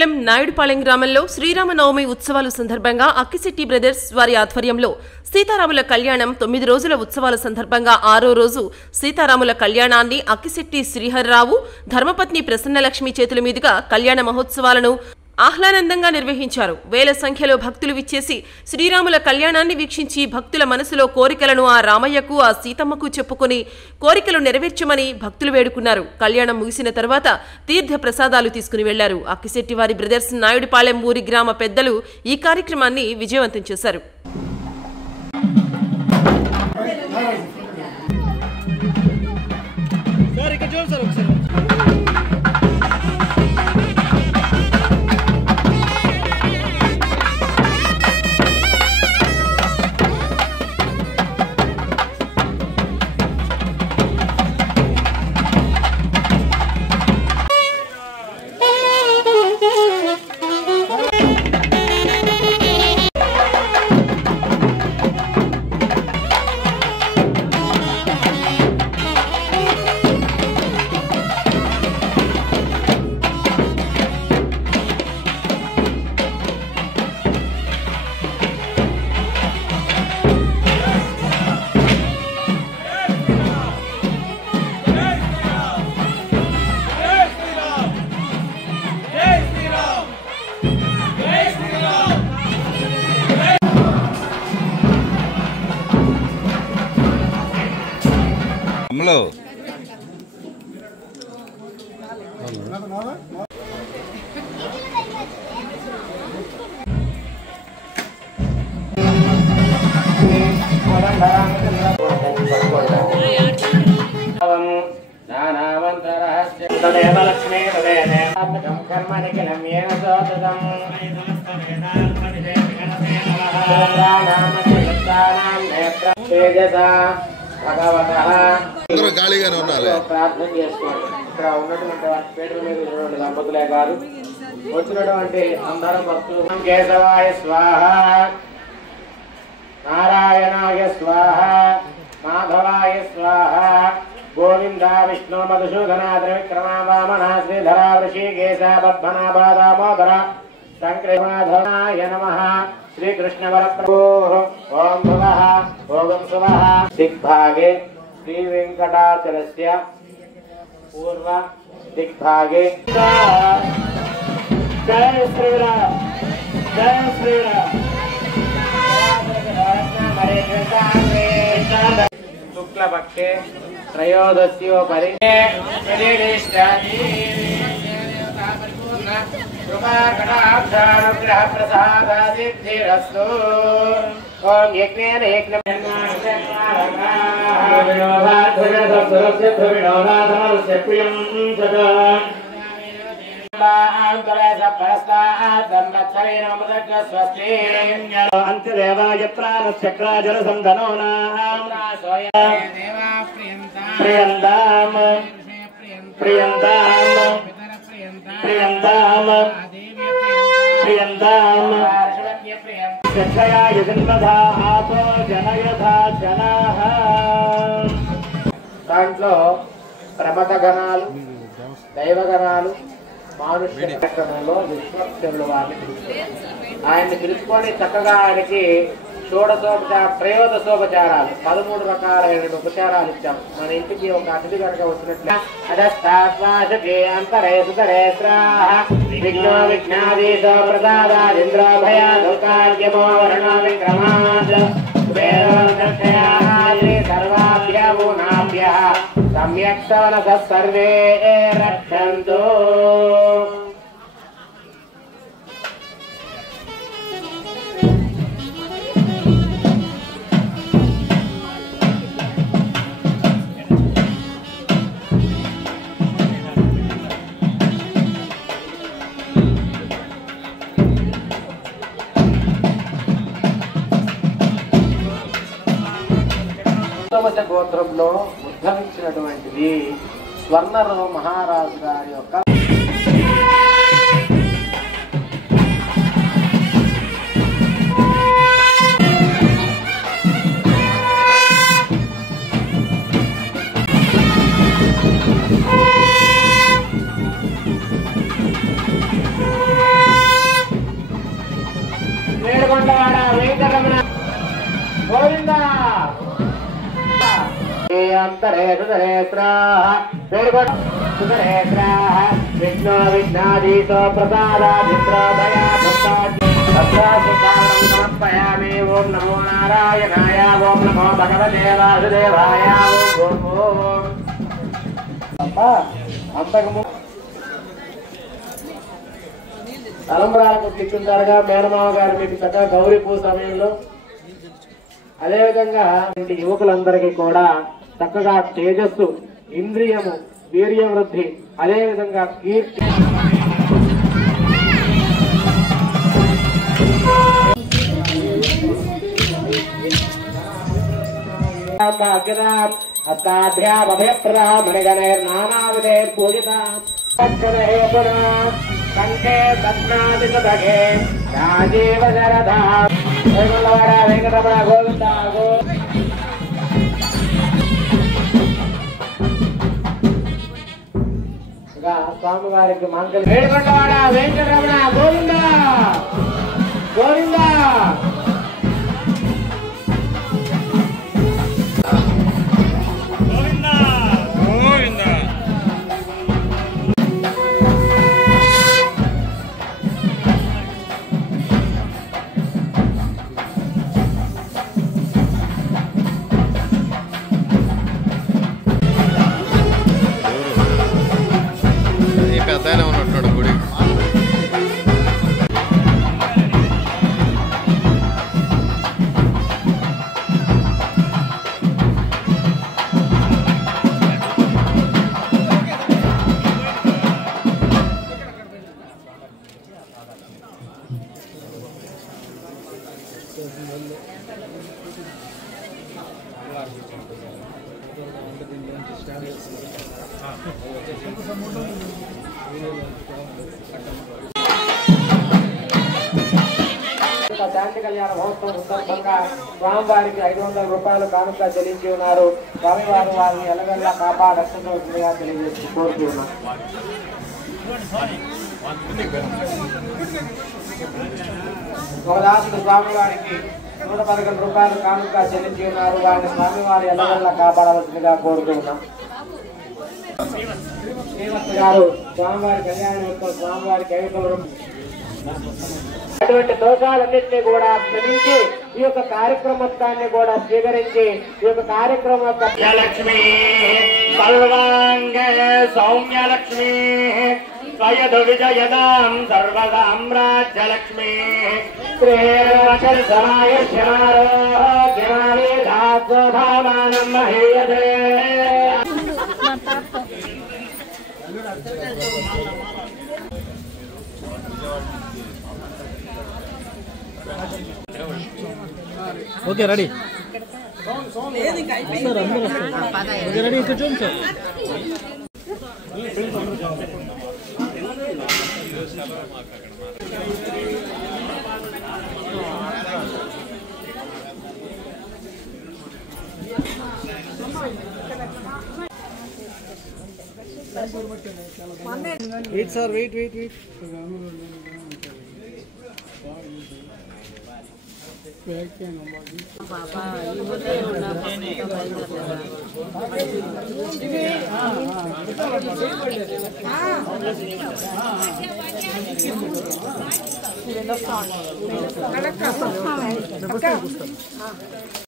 మండలం నాయుడుపాలెం గ్రామంలో శ్రీరామనవమి ఉత్సవాల సందర్భంగా అక్కిశెట్టి బ్రదర్స్ వారి ఆధ్వర్యంలో సీతారాముల కళ్యాణం 9 రోజుల ఉత్సవాల సందర్భంగా 6వ రోజు సీతారాముల కళ్యాణాన్ని అక్కిశెట్టి శ్రీహర్రావు ధర్మపత్ని ప్రసన్నలక్ష్మి చేతుల మీదుగా కళ్యాణ మహోత్సవాలను ఆహ్లాదంగా నిర్వహించారు. వేల సంఖ్యలో భక్తులు విచ్చేసి శ్రీరాముల కళ్యాణాన్ని వీక్షించి భక్తుల మనసులో కోరికలను ఆ రామయ్యకు ఆ సీతమ్మకు చెప్పుకొని కోరికలు నెరవేర్చమని భక్తులు వేడుకున్నారు. కళ్యాణం ముగిసిన తర్వాత తీర్థ ప్రసాదాలు తీసుకుని వెళ్లారు. అక్కిశెట్టి వారి బ్రదర్స్ నాయుడుపాలెం ఊరి గ్రామ పెద్దలు ఈ కార్యక్రమాన్ని విజయవంతం చేశారు. ఖాళీగానే ఉండాలి. ప్రార్థన చేసుకోండి. ఇక్కడ ఉన్నటువంటి వారి పేరు మీద ఉన్నటువంటి దంపతులే కాదు, వచ్చినటువంటి అందరూ భక్తులు కేశవాయ స్వాహ, నారాయణాయ స్వాహ, మాధవాయ స్వాహ, గోవింద విష్ణు మధుసూదన త్రివిక్రమ వామన శ్రీధర వృషికేశ పద్మనాభ దామోదర సంక్రమాధవాయ నమః. శ్రీకృష్ణ వరప్రభో ఓం భువః ఓం శుభః. దిగ్భాగే శ్రీ వెంకటాచలస్య పూర్వ దిగ్భాగే జయ శ్రీరామ్ జయ శ్రీరామ్. శుక్లపక్షే త్రయోదశ్యోపరి కృపాకటాక్షానుగ్రహ ప్రసాదాదిద్ధిరస్తు. ఓం యజ్ఞేన యజ్ఞం అంత్యదేవాయ ప్రాణచక్రాజల సంధనో ప్రియంతాం ప్రియంతాం ప్రియంతాం ప్రియంతాం శక్షయాయ జన్మధా ఆపో జనయథా జనాః. దాంట్లో ప్రమథ గణాలు, దైవగణాలు, మానుష్య కార్యక్రమంలో విశ్వక్షరులు వారిని పిలుస్తారు. ఆయన్ని పిలుచుకొని చక్కగా ఆయనకి త్రయోదశోపచారాలు 13 రకాలైన ఉపచారాలు ఇచ్చాం. మన ఇంటికి ఒక అతిథి కనుక వచ్చినట్లు విఘ్నో విఘ్నాదీశో ప్రసాదాదింద్రో భయాదుకార్యమో వర్ణో విక్రమాద్ సర్వాభ్యో సమ్యక్ సవనసః సర్వే రక్షन्तు. గోత్రంలో ఉద్భవించినటువంటిది స్వర్ణరు మహారాజు గారి యొక్క ఏడుకొండవాడ వెంకటరమణ గోవింద అంతరే సుధరేత్రాః వేడుకొండ సుధరేత్రాః విష్ణు విఘ్నాధీశో ప్రసాదాదిత్రోదయా భక్తాది సమర్పయామి. ఓం నమో నారాయణాయ. ఓం నమో భగవతే వాసుదేవాయ. ఓం అంతకు తలంబరాలకు కూర్చుంటారుగా మేనమావ గారు మీకు చక్కగా గౌరీ పూజ సమయంలో. అదేవిధంగా యువకులందరికీ కూడా చక్కగా తేజస్సు, ఇంద్రియము, వీర్య వృద్ధి, అదేవిధంగా కీర్తి మణిగణైర్నానావిధే పూజిత కంఠే పద్మాదిశతకే రాజీవ శరధా వేంకటరమణ వెంకటరమణ గోవింద స్వామి వారికి మంగళ వేడుకొండవాడ వెంకటరమణ గోవింద గోవింద. పెద్ద ఉన్నట్టు గుడి శాంతి కళ్యాణ మహోత్సవం సందర్భంగా స్వామివారికి 500 రూపాయలు కానుక చెల్లించి ఉన్నారు. స్వామివారు వారిని ఎల్లవెల్లా కాపాడవలసిందిగా తెలియజేసి కోరుతున్నారు. శివదాసుడు స్వామివారికి 111 రూపాయలు కానుక చెల్లించి ఉన్నారు. వారిని స్వామివారి ఎల్లవెల్లా కాపాడవలసిందిగా కోరుతున్నాం. శ్రీమతి గారు స్వామివారి కళ్యాణం యొక్క స్వామివారికి 500 రూపాయలు అటువంటి దోషాలన్నింటినీ కూడా క్షమించి ఈ యొక్క కార్యక్రమాన్ని కూడా స్వీకరించి ఈ యొక్క కార్యక్రమం లక్ష్మీ సౌమ్యలక్ష్మీ స్వయద విజయదాం సర్వసామ్రాజ్యలక్ష్మీ శ్రీమాయమానం మహీయతే. ఓకే రెడీ సార్ అందరూ ఓకే రెడీ ఇక్కడ చూడండి sir. Wait sir wait wait wait